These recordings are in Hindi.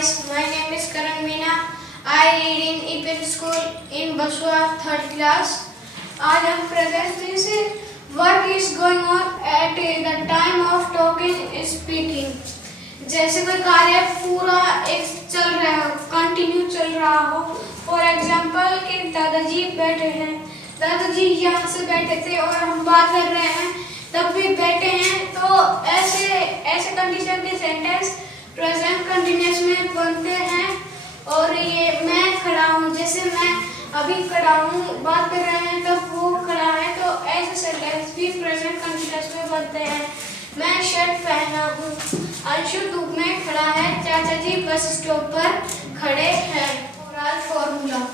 guys, my name is Karan Meena. I read in EPN school in Basua 3rd class. आज हम present से work is going on at the time of talking speaking. जैसे कोई कार्य पूरा एक चल रहा हो, कंटिन्यू चल रहा हो. फॉर एग्जाम्पल कि दादाजी बैठे हैं, दादाजी यहाँ से बैठे थे और हम बात कर रहे हैं तब भी बैठे हैं. तो ऐसे कंडीशन के सेंटेंस प्रेजेंट कंटिन्यूअस में बनते हैं. और ये मैं खड़ा हूँ, जैसे मैं अभी खड़ा हूँ, बात कर रहे हैं तब वो खड़ा है, तो ऐसे सेंटेंस भी प्रेजेंट कंटिन्यूअस में बनते हैं. मैं शर्ट पहना हूँ, अंशु धूप में खड़ा है, चाचा जी बस स्टॉप पर खड़े हैं. Overall formula.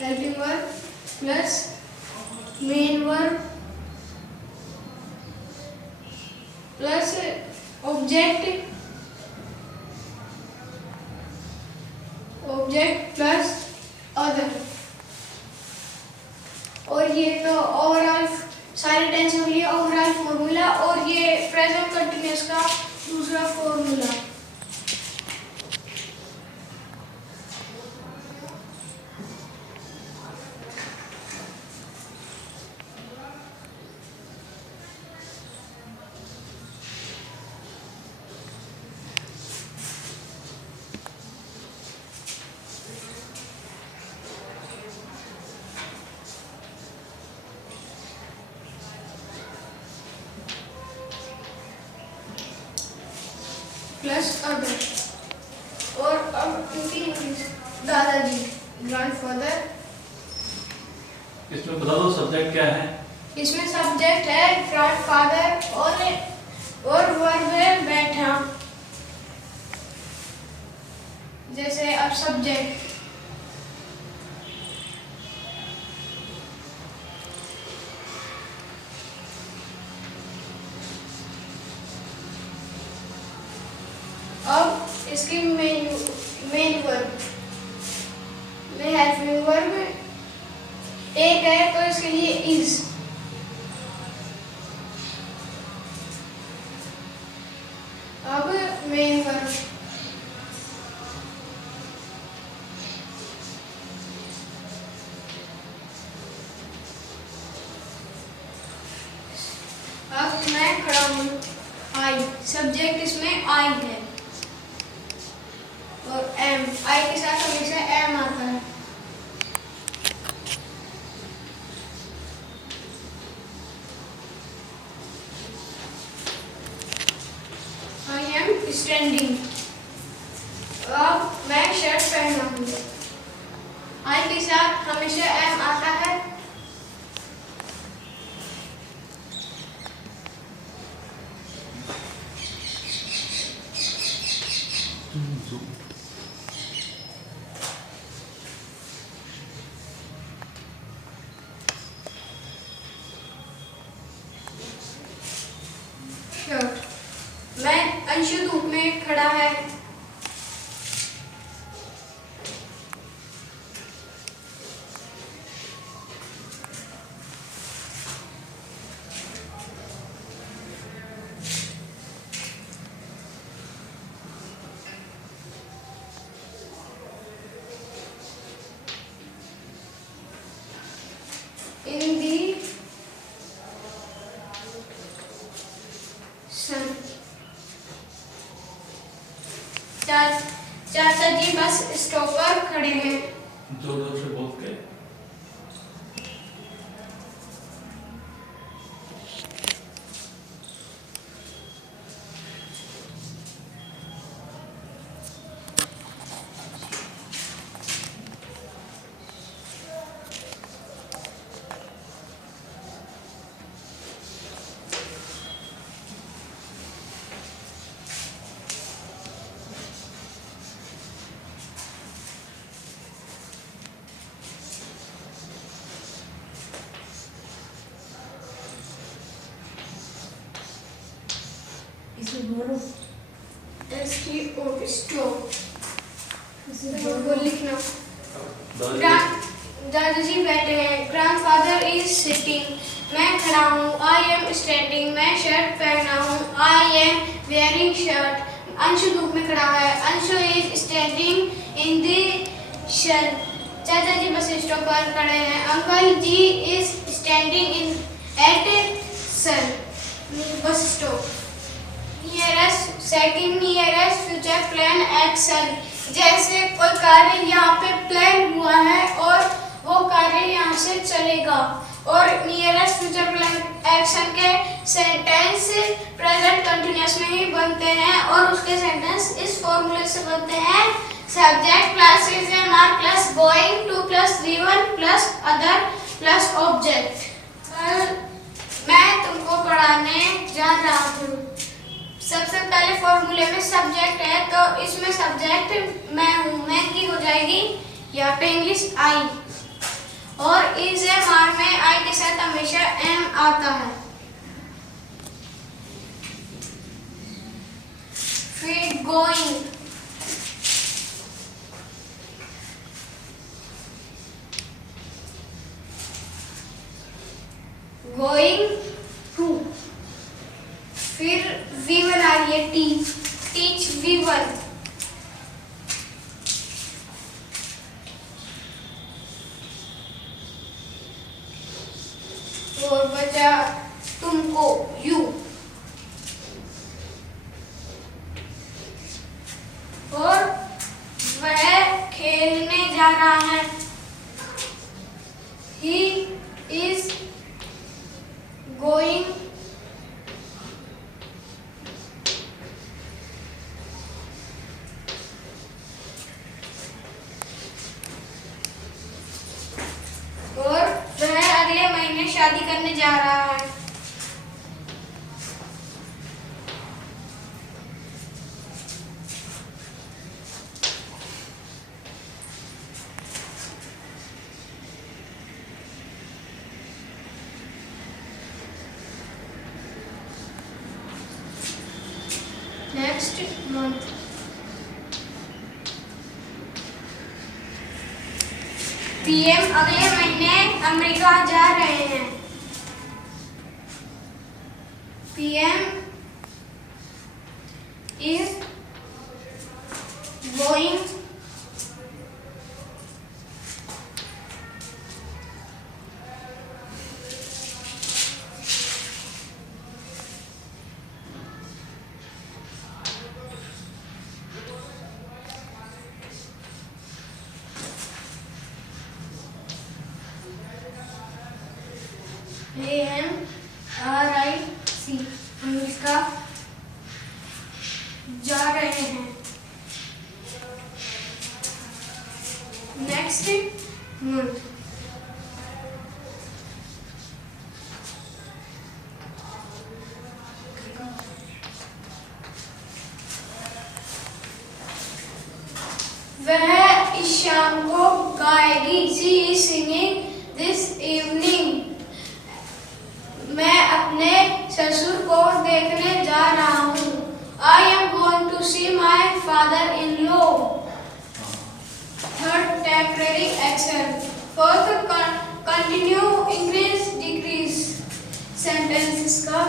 Helping verb plus main verb plus object plus other. और ये तो ओवरऑल सारे टेंस के लिए ओवरऑल फॉर्मूला. और ये प्रेजेंट कंटिन्यूअस का दूसरा फॉर्मूला. Plus other. और अब इनकी इंग्लिश. दादाजी ग्रैंडफादर. इसमें बता दो सब्जेक्ट क्या है. इसमें सब्जेक्ट है ग्रैंडफादर और वर्ब है बैठा. जैसे अब सब्जेक्ट अब इसकी मेन वर्ब में हेल्पिंग वर्ब एक है, तो इसके लिए इज. अब मेन वर्ब अब मैं खड़ा हूँ, आई. सब्जेक्ट इसमें आई है और एम. आई के साथ हमेशा एम आता है. आई एम स्टैंडिंग. अब मैं शर्ट पहना हूँ. आई के साथ हमेशा एम आता है. मैं अंशु धूप में खड़ा है. In the sun. चाचा जी बस स्टॉप पर खड़े हैं. जोर जोर से बोल के. इसे बोलो एस टी ओ स्टॉप. इसे बोल लिखना. दादाजी बैठे हैं। Grandfather is sitting. मैं खड़ा हूँ। I am standing. मैं शर्ट पहना हूँ। I am wearing shirt. Anshu धूप में खड़ा है। Anshu is standing in the sun. चाचा जी बस स्टॉप पर खड़े हैं। Uncle ji is standing in at sun bus stop. Nearest second nearest future plan action. जैसे कोई कार्य यहाँ पे प्लान हुआ है और वो कार्य यहाँ से चलेगा। और नियरेस्ट फ्यूचर प्लान एक्शन के सेंटेंस प्रेजेंट कंटिन्यूअस में ही बनते हैं और उसके सेंटेंस इस फॉर्मूले से बनते हैं। Subject plus is am are plus going to plus V1 plus other plus object. मैं तुमको पढ़ाने जा रहा हूँ। सबसे पहले फॉर्मूले में सब्जेक्ट है तो इसमें सब्जेक्ट मैं हूँ। मैं की हो जाएगी यहाँ पे इंग्लिश आई। और इज एम आर में आई के साथ हमेशा एम आता है। फिर गोइंग। Going to. फिर V1 आ रही है टीच V1। और बचा तुमको U। और वह खेलने जा रहा है। He is going और वह अगले महीने शादी करने जा रहा है। Next month. पीएम अगले महीने अमेरिका जा रहे हैं। PM is going AMRIC America जा रहे हैं। Next month. वह इस शाम को गाएगी। She is singing this evening। मैं अपने ससुर को देखने जा रहा हूँ। I am going to see my father-in-law। Third temporary action। Fourth continue increase decrease sentences का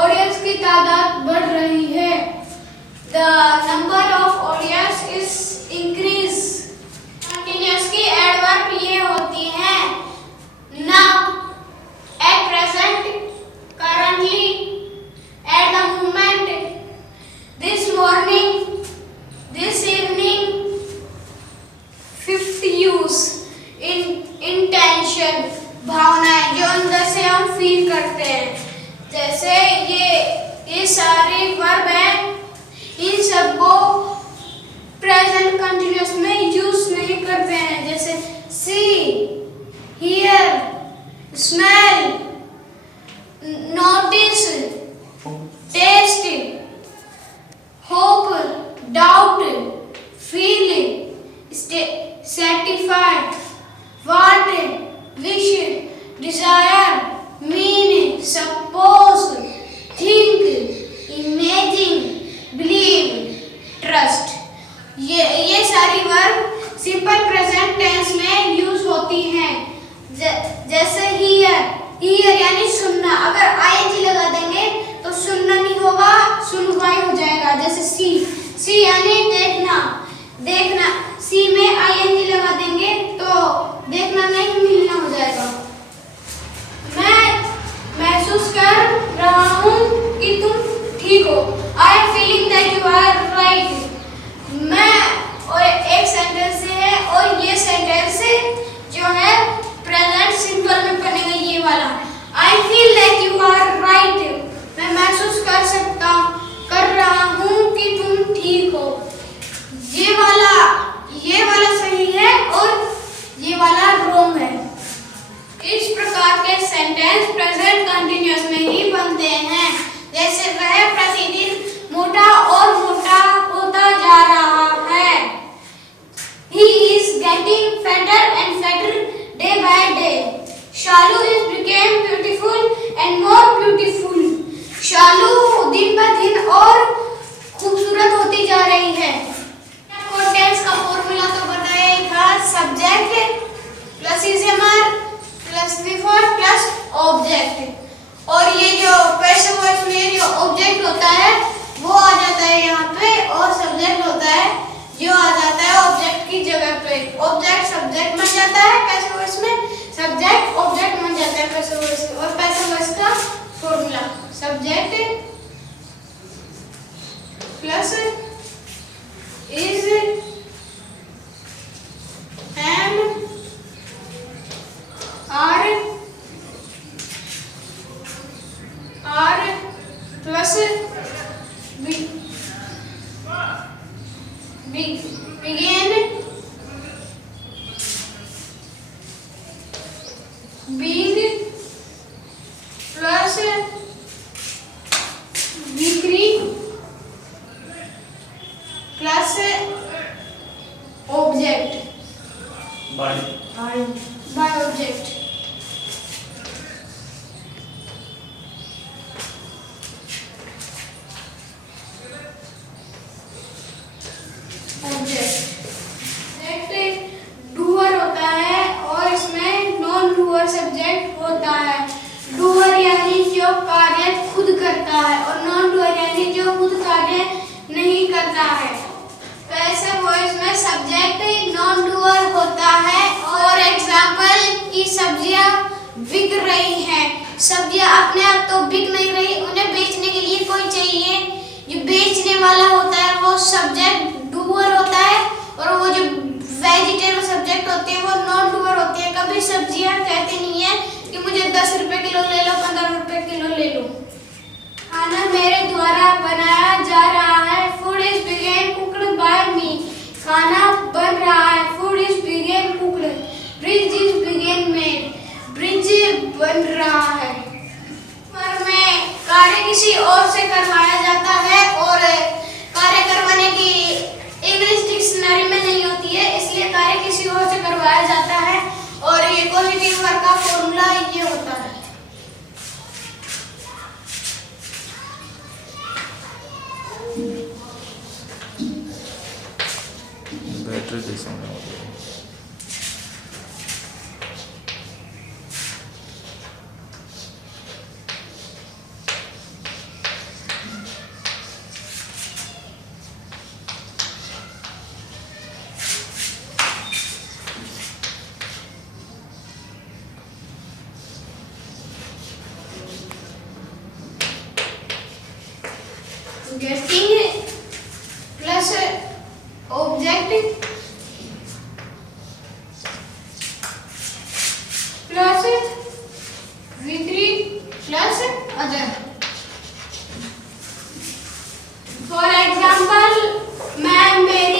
ऑडियंस की तादाद बढ़ रही है। The number of audience is increase। Continuous की एडवर्ब ये होती हैं now, at present, currently, at the moment, this morning, this evening, fifth use, intention, भावनाएं जो अंदर से हम फील करते हैं। जैसे ये सारे वर्ब हैं, इन सबको प्रेजेंट कंटिन्यूअस में यूज नहीं करते हैं। जैसे see, hear, smell, notice, taste, hope, doubt, feel, satisfy, want, wish, desire, mean, suppose, think, imagine, believe, trust। ये सारी verb simple present tense sentence में यूज होती हैं। जैसे हियर यानी सुनना, अगर आईएनजी लगा देंगे तो सुनना नहीं होगा, सुनवाई हो जाएगा। जैसे सी यानी देखना, सी में आईएनजी लगा देंगे तो देखना नहीं मिलना हो जाएगा। मैं महसूस कर रहा हूँ कि तुम ठीक हो। I am feeling that you are right. मैं और एक सेंटेंस है और ये सेंटेंस जो है प्रेजेंट सिंपल में बनेगा ये वाला। I feel that you are right. मैं महसूस कर रहा हूँ कि तुम ठीक हो। ये वाला सही है और ये वाला रॉन्ग है। इस प्रकार के सेंटेंस प्रेजेंट कंटिन्यूअस में ही बनते हैं। जैसे वह प्रतिदिन मोटा और मोटा होता जा रहा है। He is getting fatter and fatter day by day. Shalu is became beautiful and more beautiful. शालू दिन ब दिन और खूबसूरत होती जा रही है। आपको टेंस का फॉर्मूला तो बताया ही था, subject plus is am are plus default plus object. और ये जो पैसिव वॉइस में जो ऑब्जेक्ट होता है वो आ जाता है यहाँ पे, और सब्जेक्ट होता है जो आ जाता है ऑब्जेक्ट की जगह पे। ऑब्जेक्ट सब्जेक्ट बन जाता है पैसिव वॉइस में, सब्जेक्ट ऑब्जेक्ट बन जाता है पैसिव वॉइस। और पैसिव वॉइस का formula subject plus is am are plus begin being plus degree plus object by object। Doer होता है और इसमें नॉन डूअर सब्जेक्ट होता है। डूअर यानी जो कार्य खुद करता है और नॉन डूअर यानी जो खुद कार्य नहीं करता है। पैसिव वॉइस में सब्जेक्ट नॉन डूअर होता है। और एग्जांपल की सब्जियां बिक रही हैं। सब्जियां अपने आप तो बिक नहीं रही, उन्हें बेचने के लिए कोई चाहिए। जो बेचने वाला होता है वो सब्जेक्ट डूअर होता है, और वो जो वेजिटेबल सब्जेक्ट होते हैं वो नॉन डूअर होते हैं। कभी सब्जियां कहते नहीं है कि मुझे 10 रुपए किलो ले लो, 15 रुपए किलो ले लो। खाना मेरे द्वारा बनाया जा रहा है। Food is being cooked by me. खाना बन रहा है। Food is being cooked. Bridge is being made. Bridge बन रहा है। पर में कार्य किसी और से करवाया जाता है, और कार्य करवाने की इंग्लिश डिक्शनरी में नहीं होती है, इसलिए कार्य किसी और से करवाया जाता है। और ये पॉजिटिव वर्ब का फॉर्मूला ये होता है। बैटरी जैसा getting plus object plus V3 plus other। For example, मैं मेरी